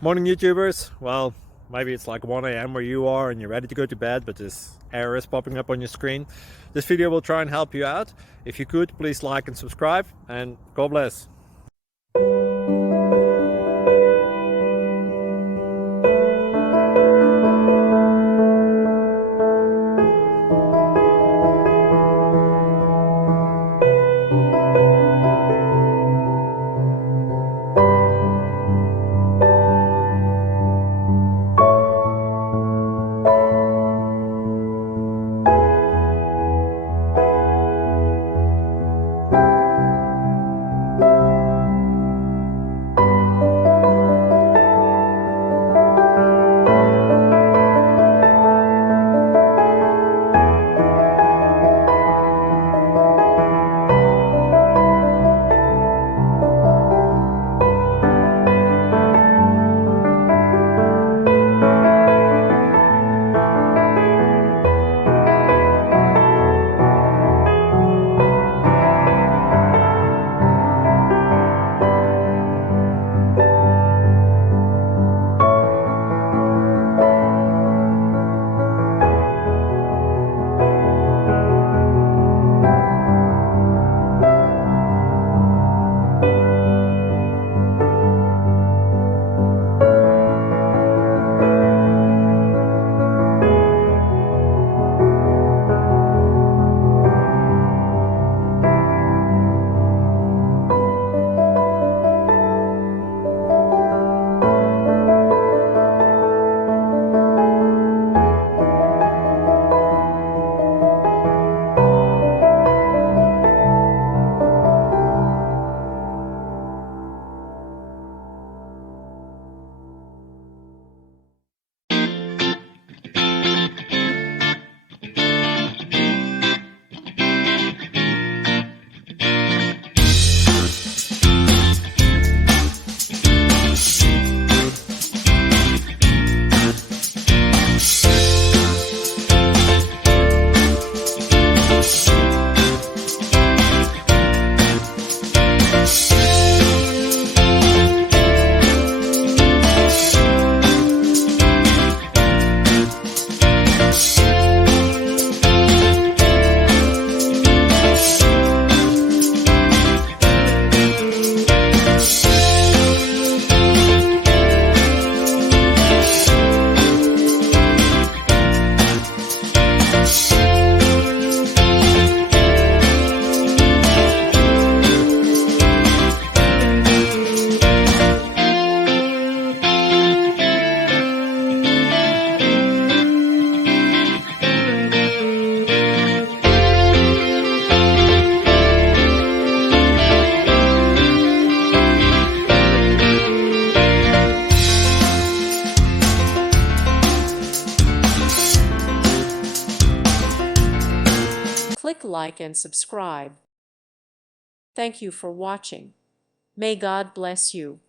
Morning, YouTubers. Well, maybe it's like 1 a.m. where you are and you're ready to go to bed, but this error is popping up on your screen. This video will try and help you out. If you could, please like and subscribe, and God bless. Click like and subscribe. Thank you for watching. May God bless you.